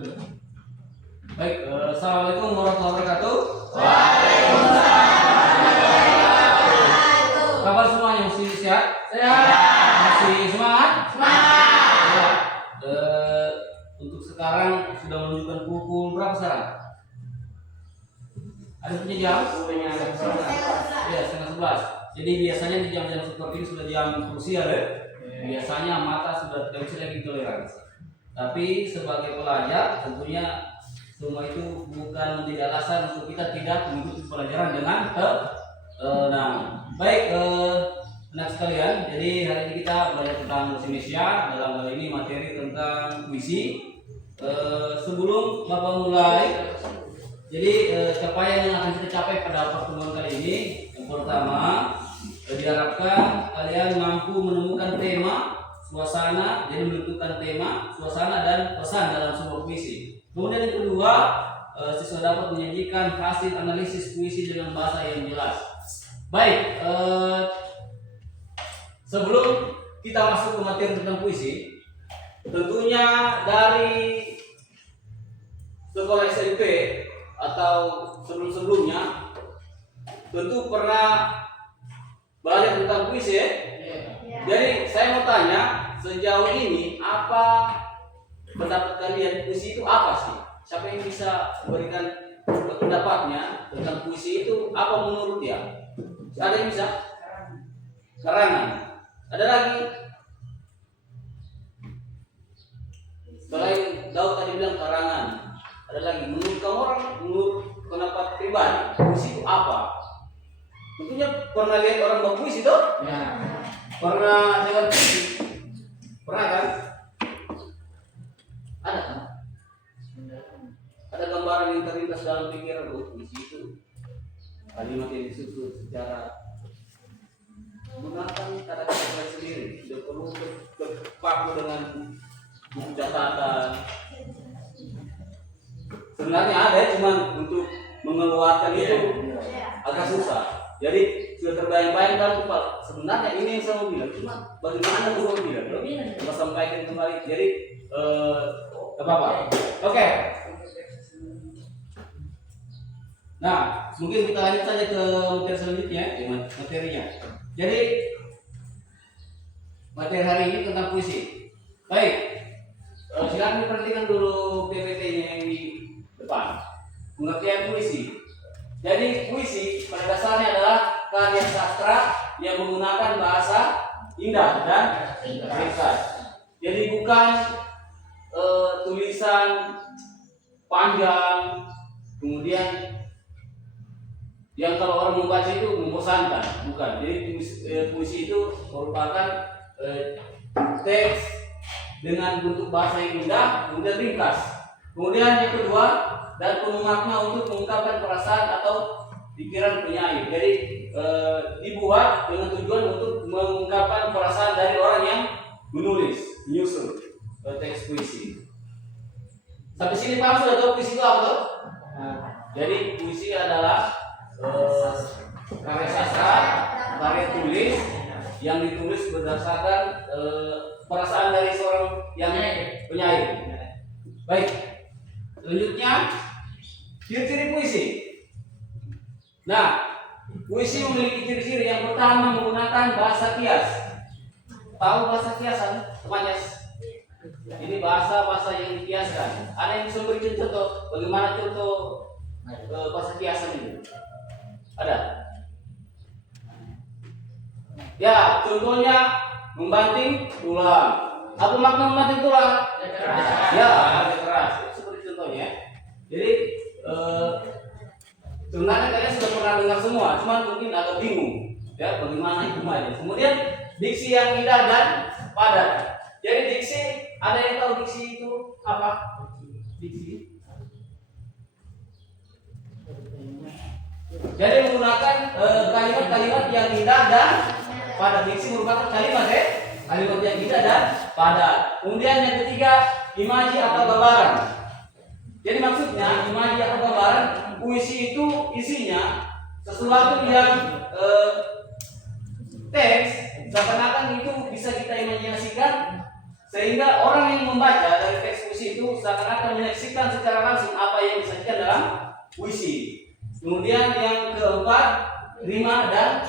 Baik, assalamualaikum warahmatullahi wabarakatuh. Kabar semuanya masih sehat? Masih semangat? Ya. Untuk sekarang sudah menunjukkan pukul berapa sekarang? Ada punya jam? Ya, setengah 11. Jadi biasanya di jam-jam seperti ini sudah jam krusial ya. Biasanya mata sudah tidak bisa lagi toleransi. Tapi sebagai pelajar tentunya semua itu bukan menjadi alasan untuk kita tidak mengikuti pelajaran dengan tenang. Baik, anak sekalian, jadi hari ini kita belajar tentang bahasa Indonesia. Dalam hal ini materi tentang puisi. Sebelum Bapak mulai, jadi capaian yang akan kita capai pada pertemuan kali ini, yang pertama diharapkan kalian mampu menemukan tema, suasana, jadi menentukan tema, suasana dan pesan dalam sebuah puisi. Kemudian yang kedua, siswa dapat menyajikan hasil analisis puisi dengan bahasa yang jelas. Baik, sebelum kita masuk ke materi tentang puisi, tentunya dari sekolah SMP atau sebelum-sebelumnya tentu pernah belajar tentang puisi ya? Jadi saya mau tanya, sejauh ini apa pendapat kalian, puisi itu apa sih? Siapa yang bisa memberikan pendapatnya tentang puisi itu apa menurut dia? Ada yang bisa? Karangan. Ada lagi? Selain Daud tadi bilang karangan, ada lagi menurut kamu orang, menurut pendapat pribadi, puisi itu apa? Tentunya pernah lihat orang berpuisi toh? Ya. Pernah dengar puisi? Pernah kan? Ada kan? Ada gambaran yang terlintas dalam pikiran, puisi itu kalimat yang disusun secara menggunakan kata-kata sendiri, tidak perlu terpaku dengan buku catatan. Sebenarnya ada, cuman untuk mengeluarkan itu agak susah. Jadi sudah terbayang-bayang kan sebenarnya ini yang saya mau bilang, cuma bagaimana aku mau bilang? Kita sampaikan kembali. Jadi apa-apa. Oke. Nah, mungkin kita lanjut saja ke materi selanjutnya, materinya. Jadi materi hari ini tentang puisi. Baik, silakan diperhatikan dulu PPT-nya yang di depan. Pengertian puisi. Jadi puisi pada dasarnya adalah karya sastra yang menggunakan bahasa indah dan ringkas. Jadi bukan tulisan panjang, kemudian yang kalau orang membaca itu membosankan, bukan. Jadi puisi itu merupakan teks dengan bentuk bahasa yang indah, kemudian ringkas. Kemudian yang kedua, dan penuh makna untuk mengungkapkan perasaan atau pikiran penyair. Jadi dibuat dengan tujuan untuk mengungkapkan perasaan dari orang yang menyusun teks puisi. Sampai sini paham sudah tahu puisi itu apa tuh? Jadi puisi adalah karya sastra, karya tulis yang ditulis berdasarkan perasaan dari seorang yang penyair. Baik, selanjutnya ciri-ciri puisi. Nah, puisi memiliki ciri-ciri. Yang pertama menggunakan bahasa kias. Tahu bahasa kiasan, temannya? Ini bahasa yang dikiaskan. Ada yang bisa beri contoh? Bagaimana contoh bahasa kiasan ini? Ada? Ya, contohnya membanting tulang. Apa makna membanting tulang? Ya, ada keras. Seperti contohnya. Jadi sebenarnya kalian sudah pernah dengar semua, cuma mungkin agak bingung ya bagaimana hikmahnya. Kemudian diksi yang indah dan padat. Jadi diksi, ada yang tahu diksi itu apa? Diksi. Jadi menggunakan kalimat-kalimat yang indah dan padat. Diksi merupakan kalimat yang indah dan padat. Kemudian yang ketiga, imaji atau gambaran. Jadi maksudnya imaji atau gambaran, puisi itu isinya sesuatu yang teks seakan-akan itu bisa kita imajinasikan, sehingga orang yang membaca dari teks puisi itu seakan-akan menyaksikan secara langsung apa yang disajikan dalam puisi. Kemudian yang keempat, rima dan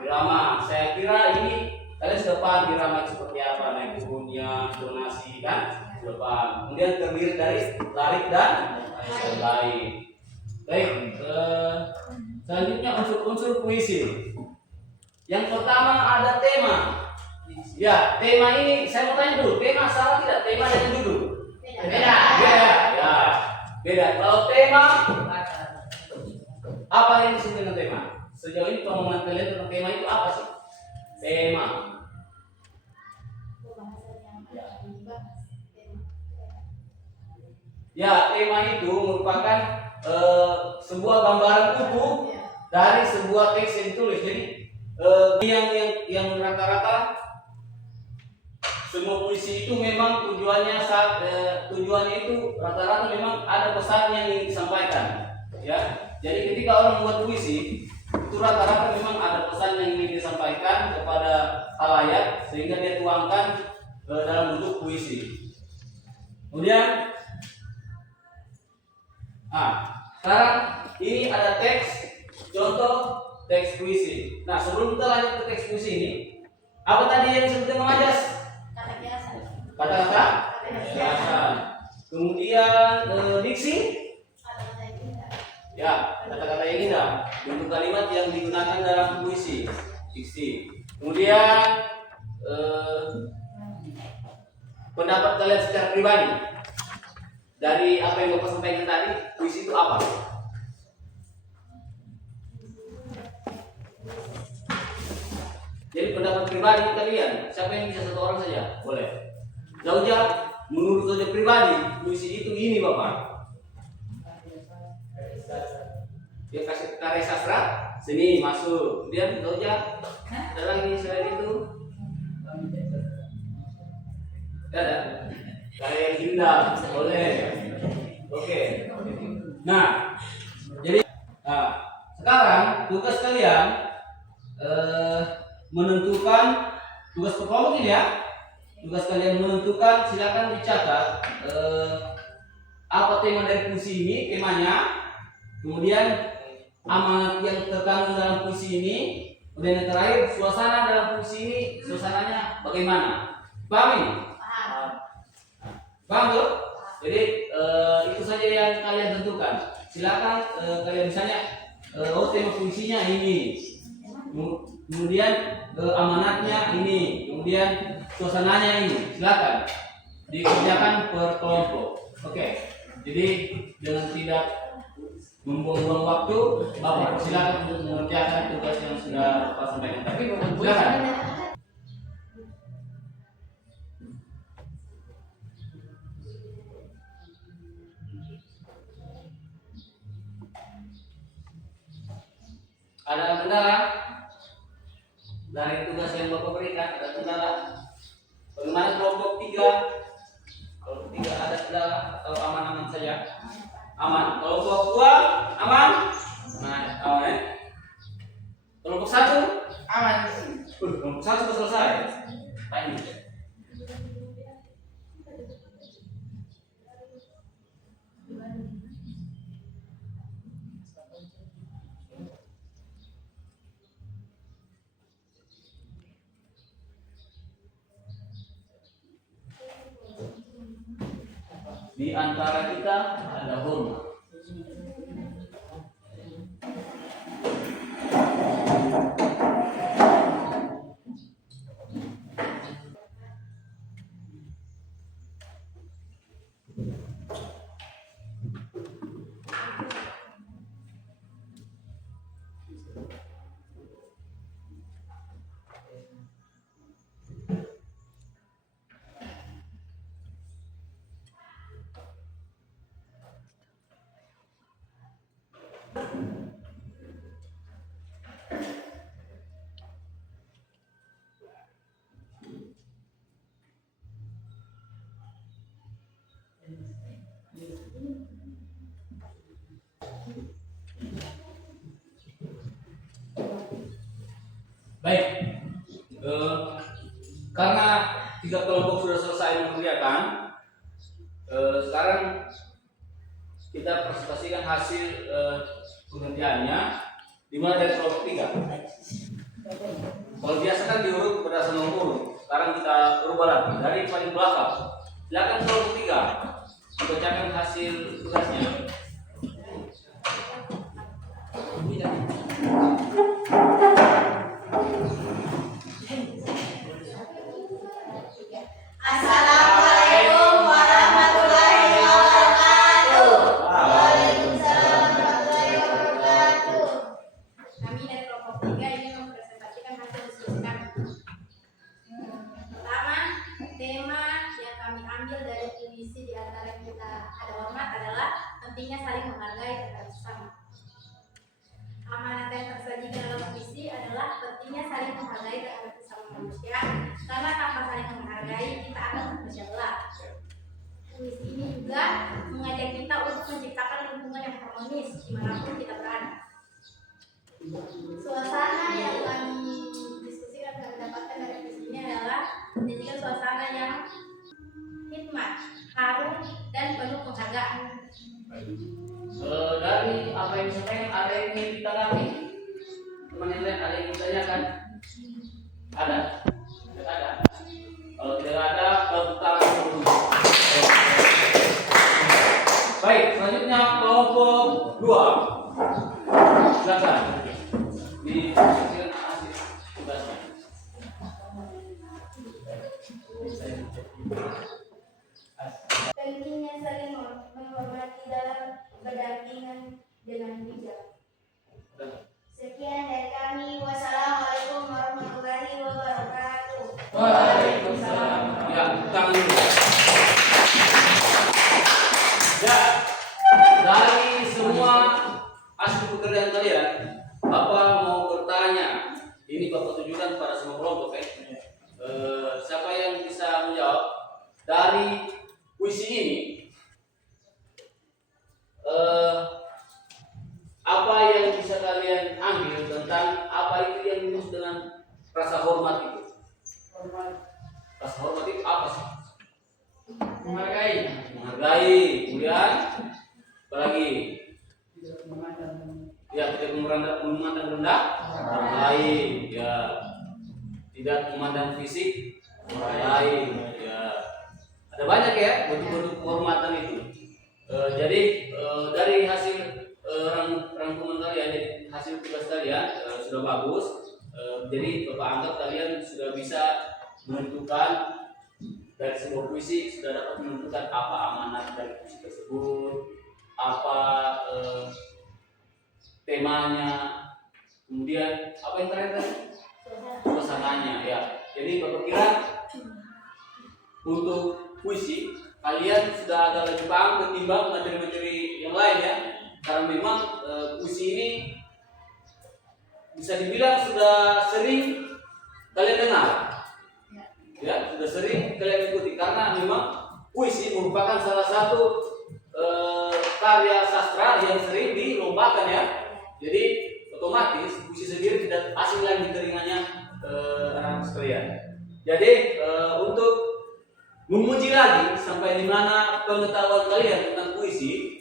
irama. Saya kira ini kalian sudah paham irama seperti apa, naik turunnya, donasi kan, sudah paham. Kemudian terdiri dari larik dan lain. Baik, selanjutnya unsur-unsur puisi. Yang pertama ada tema. Ya, tema ini saya mau tanya dulu, tema salah tidak? Tema dengan judul? Beda. Ya, beda. Kalau tema, apa yang disebut dengan tema? Sejauh ini pemahaman kalian tentang tema itu apa sih? Tema. Ya, tema itu merupakan sebuah gambaran utuh dari sebuah teks yang ditulis. Jadi yang rata-rata semua puisi itu memang tujuannya itu rata-rata memang ada pesan yang ingin disampaikan. Ya, jadi ketika orang membuat puisi itu rata-rata memang ada pesan yang ingin disampaikan kepada khalayak sehingga dia tuangkan dalam bentuk puisi. Kemudian sekarang ini ada teks, contoh teks puisi. Nah, sebelum kita lanjut ke teks puisi ini, apa tadi yang disebut dengan majas? Kata-kata kiasan. Kemudian diksi? Ya, kata-kata yang indah. Bentuk kalimat yang digunakan dalam puisi, diksi. Kemudian pendapat kalian secara pribadi dari apa yang Bapak sampaikan tadi, puisi itu apa? Jadi pendapat pribadi kalian, siapa yang bisa satu orang saja? Boleh. Zauja, menurut Zauja pribadi, puisi itu ini Bapak. Dia kasih karya sastra, sini masuk. Kemudian Zauja, ada lagi selain itu? Ada. Karya yang indah, boleh. Oke. Nah, jadi sekarang tugas kalian menentukan tugas kelompok ini ya. Tugas kalian menentukan, silakan dicatat apa tema dari puisi ini, temanya. Kemudian amanat yang terkandung dalam puisi ini. Kemudian yang terakhir, suasana dalam puisi ini, suasananya bagaimana? Paham ini? Paham tuh? Jadi itu saja yang kalian tentukan. Silakan kalian misalnya tema puisinya ini, kemudian amanatnya ini, kemudian suasananya ini. Silakan dikerjakan per kelompok. Oke. Jadi dengan tidak membuang-buang waktu, Bapak silakan untuk mengerjakan tugas yang sudah Bapak sampaikan tadi. Silakan. Ada kendala dari tugas yang Bapak berikan? Ada kendala? Bagaimana kelompok 3? Kelompok 3 ada kendala atau aman-aman saja? Aman. Kelompok 2 aman? Aman ya? Kelompok 1 aman. Kelompok 1 sudah selesai. Tanya. Di antara kita ada hormat. Baik, karena 3 kelompok sudah selesai mengerjakan, sekarang kita presentasikan hasil pengerjaannya dimulai dari kelompok 3. Kalau biasa kan diurut berdasarkan nomor, sekarang kita ubah lagi dari paling belakang. Silakan kelompok 3 membacakan hasil tugasnya. Assalamualaikum warahmatullahi wabarakatuh. Waalaikumsalam warahmatullahi wabarakatuh. Kami dari kelompok 3 ingin mempresentasikan hasil diskusi kami. Pertama, tema yang kami ambil dari puisi di antara kita ada hormat adalah pentingnya saling menghargai terhadap sesama. Amanat yang tersajikan dalam puisi adalah pentingnya saling menghargai terhadap sesama manusia, karena tanpa saling menghargai kita akan terpecah belah. Puisi ini juga mengajak kita untuk menciptakan lingkungan yang harmonis dimanapun kita berada. Suasana yang kami diskusikan dan dapatkan dari puisi ini adalah menjadikan suasana yang hikmat, harum, dan penuh penghargaan. Dari apa yang disampaikan, ada yang ingin ditanggapi? Teman yang lain ada yang ditanyakan? Ada? Tidak ada? Kalau tidak ada, tepuk tangan dulu. Baik, selanjutnya kelompok 2. Silakan disaksikan hasil tugasnya. Pentingnya saling menghormati dalam berdampingan dengan bijak. Sekian dari kami. Wassalamualaikum warahmatullahi wabarakatuh. Waalaikumsalam. Ya, tangan dulu. Ya, dari semua hasil pekerjaan kalian, Bapak mau bertanya. Ini Bapak tujukan pada semua kelompok ya. Siapa yang bisa menjawab dari puisi ini? Apa yang bisa kalian ambil tentang apa itu yang dimaksud dengan rasa hormat itu? Rasa hormat itu apa sih? Menghargai. Kemudian apa lagi? Ya, tidak memandang rendah orang lain. Ya, tidak memandang fisik orang lain. Ya, ada banyak ya bentuk-bentuk penghormatan itu. Jadi dari hasil rangkuman kalian, jadi hasil tugas kalian sudah bagus. Jadi Bapak anggap kalian sudah bisa menentukan dari sebuah puisi, sudah dapat menentukan apa amanat dari puisi tersebut, apa temanya, kemudian apa yang terakhir tadi? Suasananya ya. Jadi Bapak kira untuk puisi kalian sudah agak lebih paham ketimbang materi-materi yang lain ya, karena memang puisi ini bisa dibilang sudah sering kalian dengar ya, sudah sering kalian ikuti, karena memang puisi merupakan salah satu karya sastra yang sering dilombakan ya. Jadi otomatis puisi sendiri tidak asing lagi di telinganya anak-anak sekalian. Jadi untuk menguji lagi sampai di mana pengetahuan kalian tentang puisi,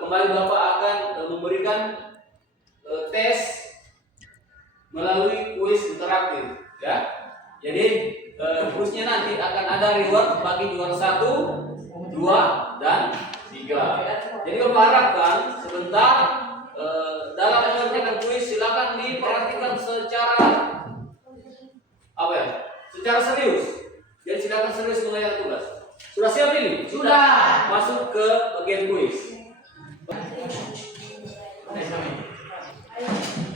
kembali Bapak akan memberikan tes melalui kuis interaktif ya. Jadi kuisnya nanti akan ada reward bagi juara 1, 2, dan 3. Jadi Bapak harapkan sebentar dalam mengerjakan kuis silakan diperhatikan secara apa ya? Secara serius. Jadi silakan serius mengerjakan tugas. Sudah siap ini? Sudah. Masuk ke bagian kuis.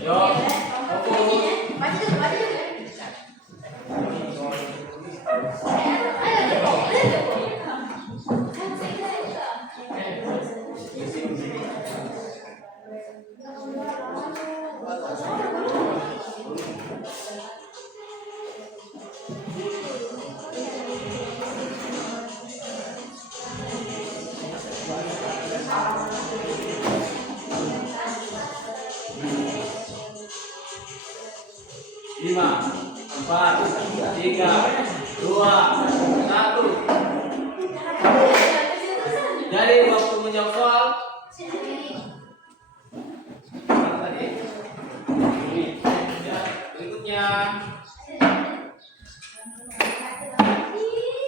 Ayo. Lima, 4, 3, 2, 1. Jadi waktu menjawab soal tadi ini ya, berikutnya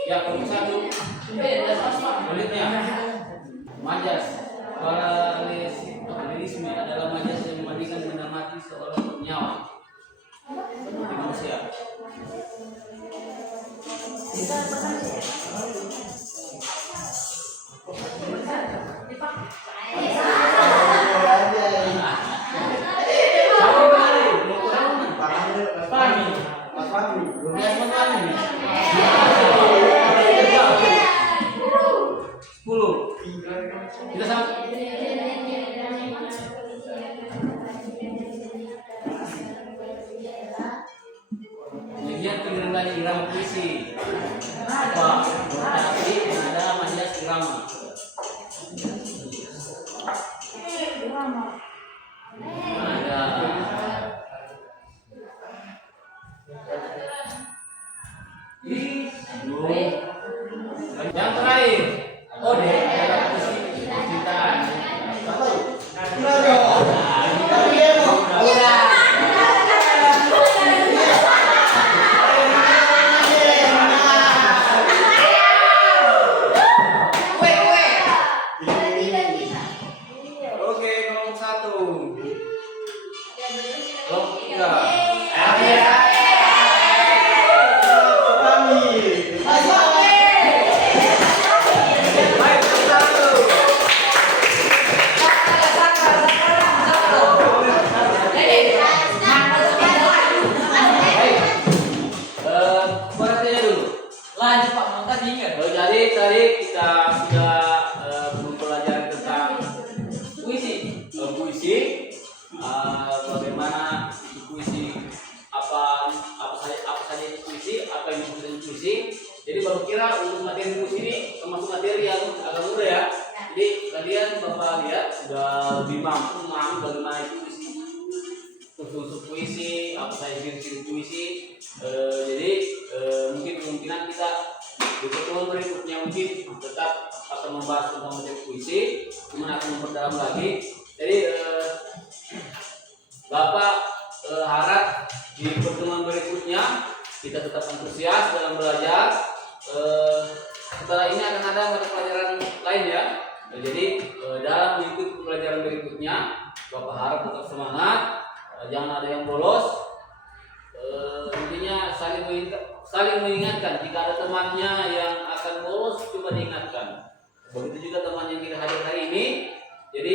ya kelompok 1 berikutnya majas. Paralelisme adalah majas yang membandingkan benda mati seolah bernyawa seperti manusia. Kita sama. Lihat pengiringan irama puisi. Apa? Berarti ada majas irama. Ada. Yang terakhir, ode adalah puisi percintaan. Oke, kelompok 1. Kelompok 3. Jadi tadi kita sudah mempelajari tentang puisi, bagaimana itu puisi, apa saja itu puisi, apa yang dimaksud puisi. Jadi baru kira untuk materi puisi ini termasuk materi yang agak mudah ya. Jadi kalian bapak lihat sudah lebih mampu memahami bagaimana itu puisi, unsur puisi, apa saja ciri-ciri puisi. Jadi mungkin kemungkinan kita di pertemuan berikutnya mungkin tetap akan membahas tentang materi puisi, kemudian akan memperdalam lagi. Jadi Bapak harap di pertemuan berikutnya kita tetap antusias dalam belajar. Setelah ini akan ada mata pelajaran lain ya. Jadi dalam mengikuti pelajaran berikutnya Bapak harap tetap semangat, jangan ada yang bolos. Intinya saling mengingatkan. Jika ada temannya yang akan bolos, coba diingatkan. Begitu juga teman yang tidak hadir hari ini. Jadi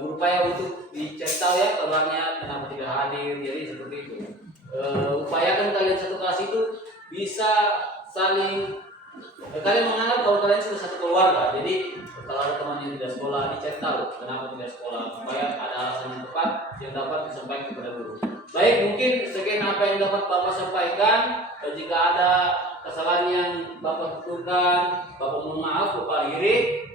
berupaya untuk dicari tahu ya kabarnya kenapa tidak hadir. Jadi seperti itu. Upayakan kalian satu kelas itu bisa saling kalian menganggap kalau kalian sudah satu keluarga. Jadi kalau ada teman yang tidak sekolah, dicari tahu kenapa tidak sekolah supaya ada alasan yang tepat yang dapat disampaikan kepada guru. Baik, mungkin sekian apa yang dapat Bapak sampaikan. Jika ada kesalahan yang Bapak tuturkan, Bapak mohon maaf, Bapak lirik.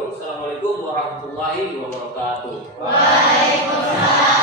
Assalamualaikum warahmatullahi wabarakatuh. Waalaikumsalam.